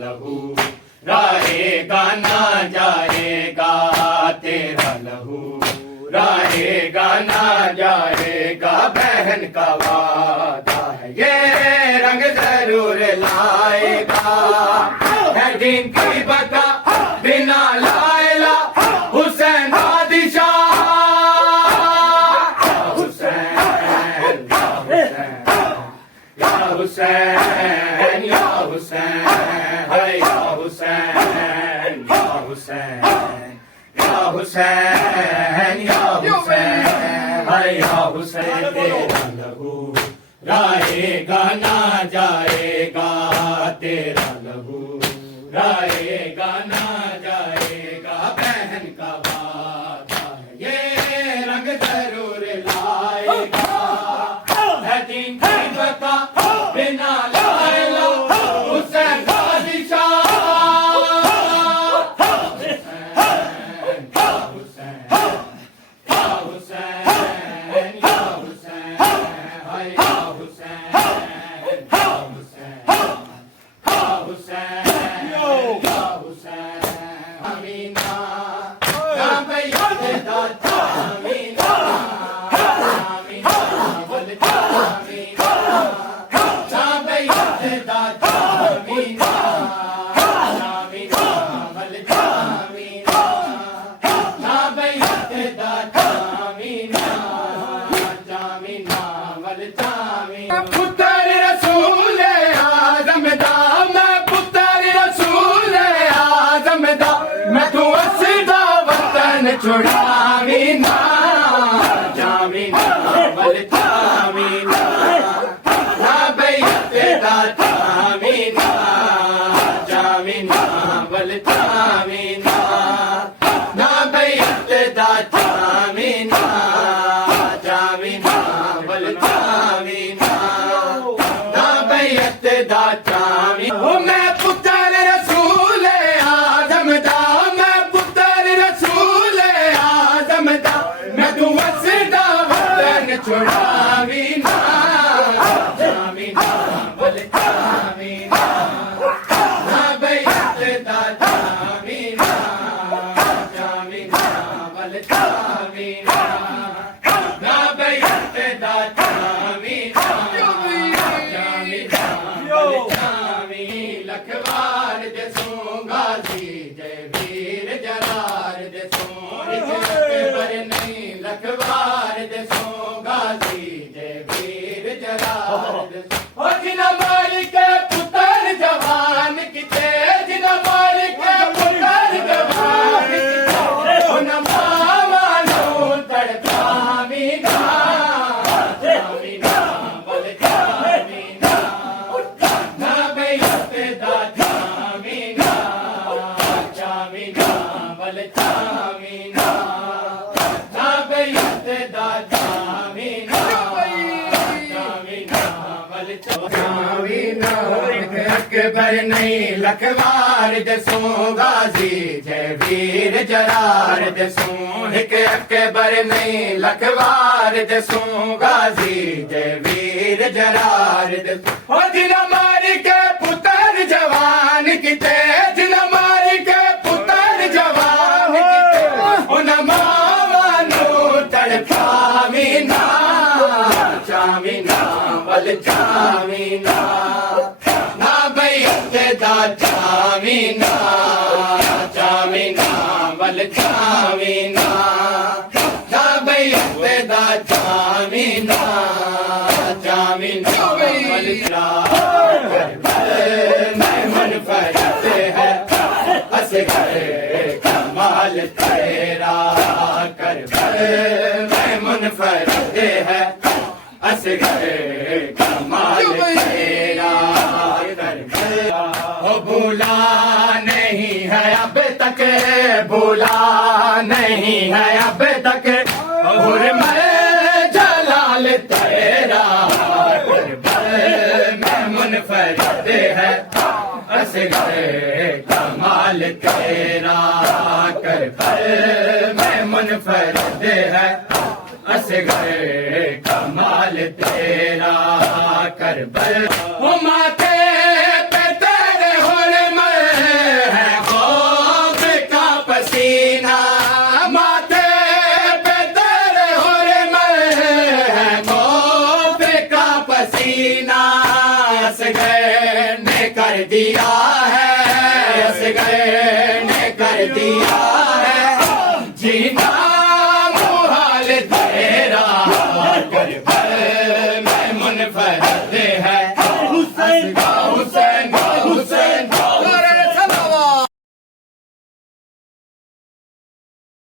लहू रहेगा ना जाएगा, तेरा लहू रहेगा ना जाएगा, बहन का वादा है ये रंग जरूर लाएगा, है दिन की बता बिना लायला हुसैन बादशाह, हुसैन या हुसैन या हुसैन है या हुसैन या हुसैन या हुसैन या हुसैन है या हुसैन, तेरा लहू रहेगा ना जाएगा, तेरा लहू रहेगा ना जाएगा, बहन का वादा है ये रंग जरूर लाएगा, है दिन की बता बिना लायला हुसैन बादशाह, छुड़ावीना जामीना वल जामीना ना बैत दाता मीना जामीना वल जामीना ना बैत दाता मीना जामीना वल जामीना ना बैत दाता मीना, मैं पुत्र रसूल आदम दा, मैं पुत्र रसूल आदम दा, मैं तू वसदा वतन छुड़ावीना जामीना वल जामीना ना बैत दाता मीना जामीना वल जामीना ना बैत दाता मीना जामीना वल जामी, लखवार जसों गाजी जय वीर जलार जसों पर नहीं, लखवार जसों गाजी जय वीर जलार जसों, जिना मालिक पुत्र जवान किते, जिना मालिक पुत्र जवान किते, उन मावानो तड़पावीना जामीना वल जामीना ना बैत दाता मीना जामीना वल जामीना ना बैत दाता मीना जामीना वल जामीना, अकबर नहीं लखवार जसों गाजी जय वीर जलार जसों, एक अकबर नहीं लखवार जसों गाजी जय वीर जलार जसों, और जिना मारी के पुत्र जवान किते, जिना मारी के पुत्र जवान किते, उन मावानो तड़पावीना जामीना वल जामीना ना बैत दाता मीना जामीना वल जामीना ना बैत दाता मीना जामीना वल मेहमन फरत है असगर कमाल तेरा, कर मेहमन फरत है असगर कमाल तेरा, भूला नहीं है अब तक, भूला नहीं है अब तक, और मैं जलाल तेरा, मैं मुनफरिद है असगर कमाल तेरा, कर मैं मुनफरिद है असगर कमाल तेरा, कर माथे पे तेरे होने दिया है, असगर ने कर दिया है जीना